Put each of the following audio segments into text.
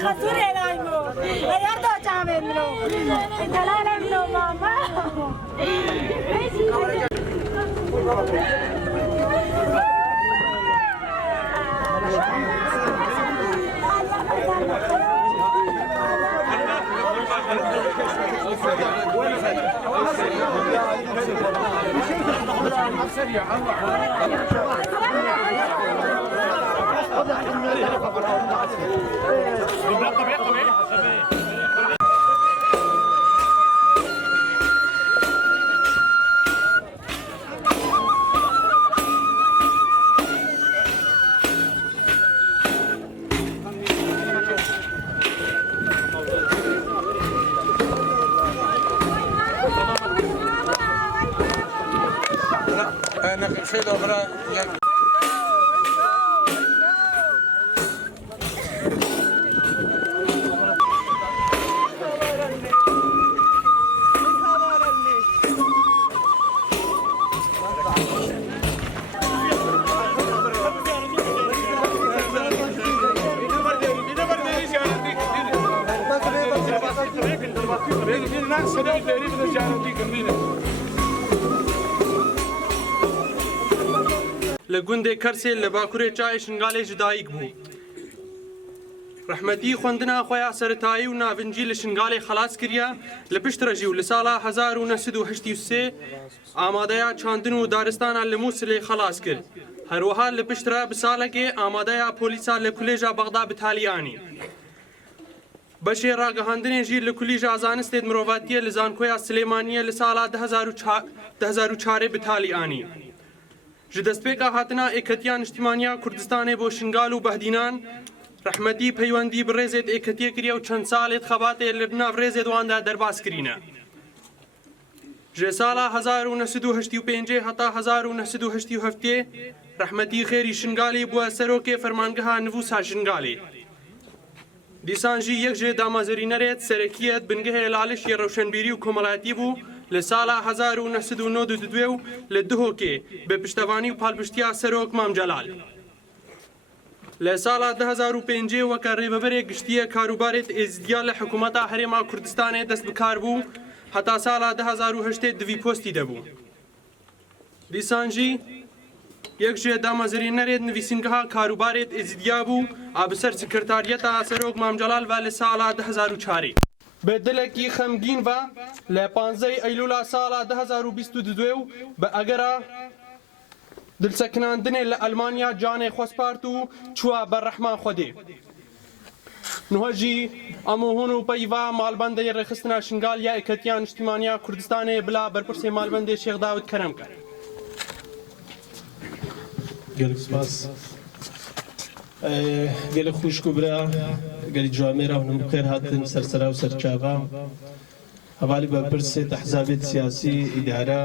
خسوري نايمو يرضى تعملوا دلالة منو ماما أنا في دبرة لگوندێ کەرسێ لە باکوورێ چای شنگالێ جدایک بوو. ڕەحمەتی خوێندنا خۆیان سەرەتایی و ناڤنجی لە شنگالێ خەلاس کردیا لە پشت ڕەژی و لە ساڵا 1983 ئامادەیە چاندن و دارستانە لە مووسلێ خەلاس کرد. هەروەها لە پشترا بساڵێکێ ئامادەیە پۆلیسا لە کولێژا بەغدا بتالیانی. بەشێ ڕاگەهاندنێژی لە کولیژا زانستێت مرۆڤاتیە لە زانکۆیا سلێمانیە لە ساڵا 2004 بتالیانی. ji destpêka hatina êketiya niştimaniya Kurdistanê bo şingal û behdînan Rehmetî peywendî bi rêzê êketiyê kiriye û çend salê xebatê li nav rêzê wan de derbas kirîne. Ji sala 1985 heta 1987 Rehmetî xêrî şingalê bûye serokê fermangeha nivûsa şingalê. Dîsan jî yek ji damazirînerê serekiyet bingehê lalişê rewşenbîrî û komelatî bû li sala 1992 li Duhokê bi piştevanî û palpiştiya serok Mam Celal. Li sala 2005 weke rêveberê giştiye karûbarê êzidiya li hikûmeta Herêma Kurdistanê dest bi kar bû heta sala 2008 divî postî de bû. Dîsan jî yek ji damezirînerê nivîsîngeha karûbarê êzidiya bû a bi ser sekretariyeta serok Mam Celal ve li sala 2004. Bi dilekî xemgîn ve li 15 Eylûla sala 2022 bi egera dilsekinandinê li Almanya canê xwespart û çûya berrehman Xwedê. Niha jî em û hûn û peyva malbendê rêxistina şingal ya êketiya niştimaniya Kurdistanê bila berpirsê malbendê Şêx Dawîd kerem kir. Gelek spas. Gelek xwîş ku bira gelî camêra hûn bixêr hatin sersera û serçava. Hevalî berpirsê tehzabê siyasî îdara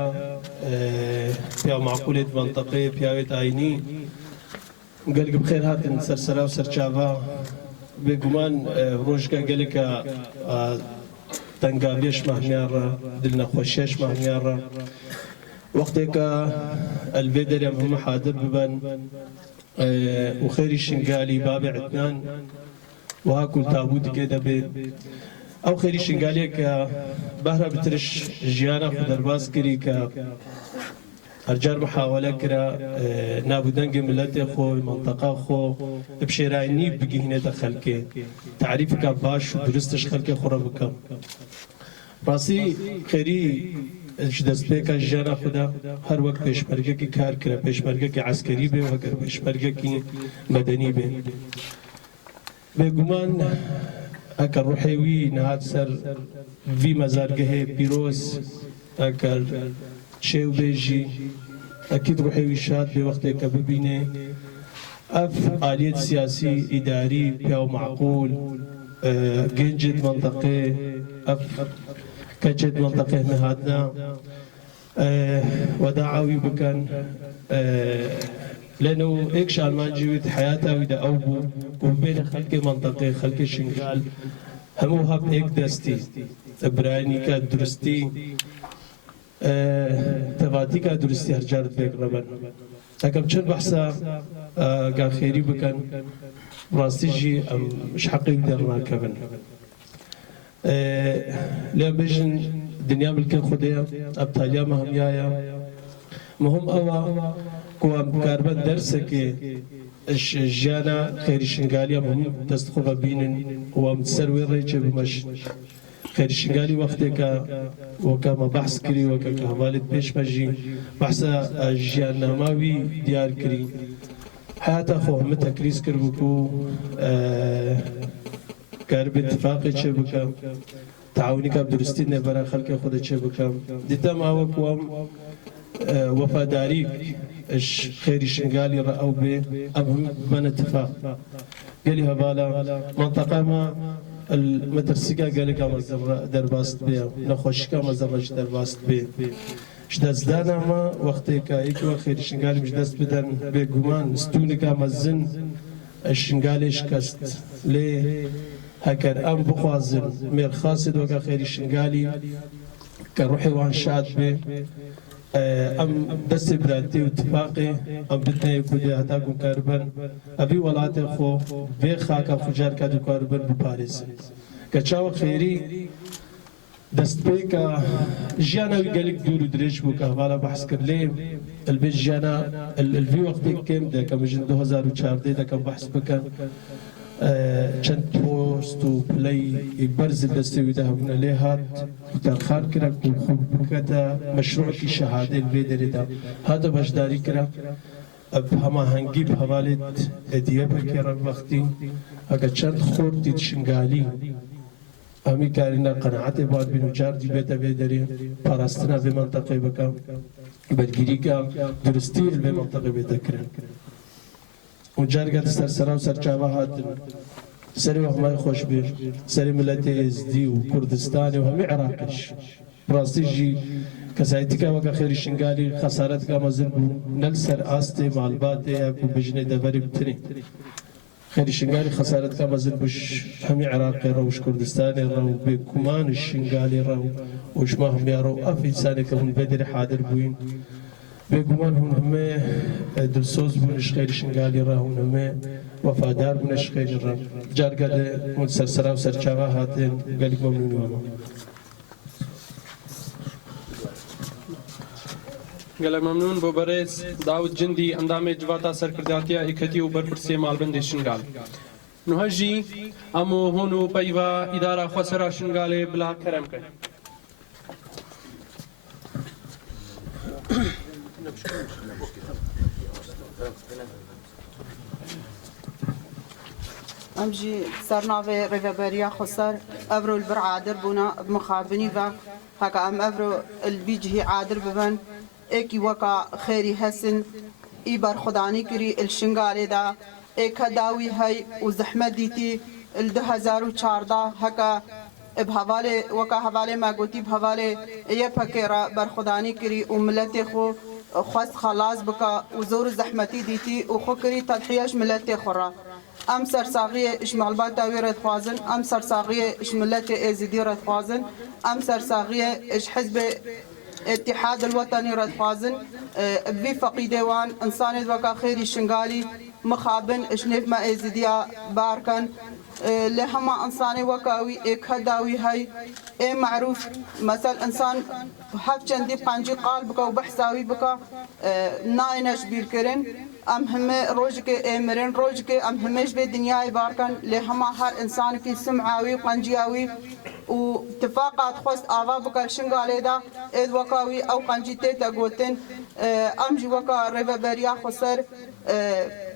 piya macqûlê di menteqeyê piyawê ayînî gelek bixêr hatin sersera û serçava. Bêguman rojka geleka tengaviyê mehniyan re dilnexweşiya mehniyan re wextêka elbê derê em hemû hadir bibin û xêrî şingalî babê Etnan wiha ku tabû dike debe ew xêrî şingaliyeke behra bi tiriş jiyana xwe derbas kirî ke her car mihawele kira nabûdengê milletê xwe menteqa xwe bi şêrayînî bigihîne de xelkê tarîfeka baş û durist ji xelkê xwe re bike. Rastî xêrî ji destpêka jiyana xwe de her wek pêşmergekî kar kire pêşmergekî eskerî bê weger pêşmergekî medenî bê. Bêguman eger ruhê wî nihat ser vî mezargehê pîroz eger çêw bê jî ekîd ruhê wî şad bê wextêke bibîne ev aliyet siyasî îdarî piya û macqûl gêncê di menteqê ev keçê di menteqê me hatine weda'a wî bikin لأنه هيك شالمان جويت حياته وإذا أوبو وبين خلق منطقة خلق شنغال همو هاب هيك دستي إبراهيمي كدرستي تباتي كدرستي هرجارت بيك ربنا لكن شن بحثا قال خيري بكن راستيجي مش حقي درنا كبن لا بيجن دنيا بالكل خديا ابطاليا مهم يايا مهم أوا قوام كاربن درسك جانا خير شنقاليا مهم تستخوف بينن ومتسروي ريتش بمش خير شنقالي وقتك وكما بحث كري وكا والد بيش مجي بحث جانا ماوي ديار كري حياتا خو هم تكريس كربكو كارب اتفاقي تشبكا تعاوني كاب درستين برا خلق خود تشبكا ديتا ما وكوام وفاداري خير شنقالي رأوا به أهم من اتفاق قال لي هبالا منطقة ما المدرسة قال لك ما درباست بها نخوش كما زرج درباست به شدازدانا ما وقتك ايكو خير شنقالي مش دست بدن بقمان استونك ما زن الشنقالي شكست ليه هكذا أم بخوازن مير خاصد وكا خير شنقالي كروحي وان شاد به ام دست براتي واتفاقي ام بدنا يكون هتاكم كاربن ابي ولات خو في خاكا فجار كادو كاربن بباريس كچاو خيري دست بيكا جانا قالك دور دريش بوكا والا بحث كرلي البيت جانا الفي وقت كم ده كم جن 2004 ده كم بحث بكا چند پوست و پلی برز دستی و ده هبنا لیهات ترخان کرا که خوب بکتا مشروع کی شهاده الویدر دا هذا بجداری کرا اب هما هنگی بحوالت ادیه بکرا وقتی اگر چند خورد دید شنگالی همی کارینا قناعت باید بینو جار دی بیتا ویدری پاراستنا به منطقه بکا بلگیری که درستی به منطقه بیتا کرا وجارقة سرسرا وسرچاوا هاتن سري وهماي خوش بير سري ملتي ازدي وكردستاني وهمي عراقش براستيجي كسايتكا وكا خير شنقالي خسارتكا مزربو نلسر آستي معلباتي اكو بجني دفري بتني خير شنقالي خسارتكا مزربوش همي عراقي روش كردستاني رو بكمان الشنقالي رو وش ما هم يارو افي ساني كهون بدري حاضر بوين بيقومان هون همه دلسوز بونش خير شنقالي را هون همه وفادار بونش خير را جار قد من سرسرا و سرچاوا هاتين قالك ممنون واما قالك ممنون بو بريس داود جندي اندامي جواتا سرکرداتیا اکتی و برپرسی مالبند شنقال نهجي امو هونو بيوا ادارة خسرا شنقالي بلا كرم كر امجي سرناوي ريفابريا خسر افرو البر عادر بونا بمخابني و هكا ام افرو البيجي عادر ببن اكي وكا خيري حسن ايبر خداني كري الشنغالي دا ايكا داوي هاي وزحمة ديتي ال 2014 هكا بحوالي وكا حوالي ما قوتي بحوالي ايه فكرة برخداني كري وملتي خو خواست خلاص بكا وزور زحمتي ديتي وخكري تضحيش ملتي خورا ام سرساغيه اشمالبات داويرة خوازن ام سرساغيه اشملتي ازدي رد خوازن ام سرساغيه اش حزب اتحاد الوطني رد خوازن بي فقي ديوان انسان وكا خيري شنغالي مخابن اشنف ما ازديا باركن لهما انساني وكاوي اك هداوي هاي اي معروف مثلا انسان هفچندي پنجي قال بكا وبحثاوي بكا ناينش بيركرن ام همه روجك امرن روجك ام همش به دنیای بارکن لهما هر انسان کی سمعاوي قنجياوي واتفاقات خست آوا بکا شنگاله دا اد وکاوي او قنجيته تا گوتن ام جي وكا ريفابريا خسر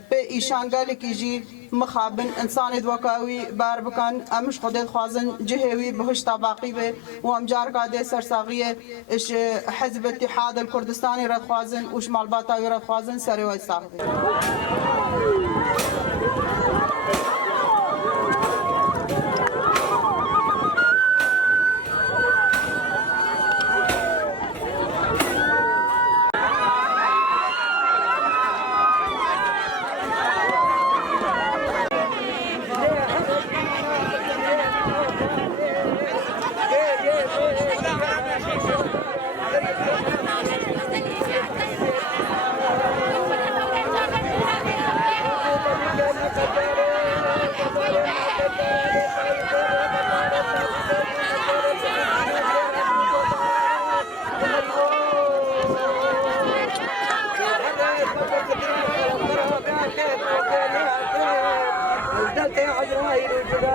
به ایشانگالی کی جی مخابن انسان دوکاوی بار بکن امش خودت خوازن جهوي بهش طباقي به و ام جار قاده سرساغيه اش حزب اتحاد الكردستاني رد خوازن وش مالباتا رد خوازن سري ويساق تيعد غير جدا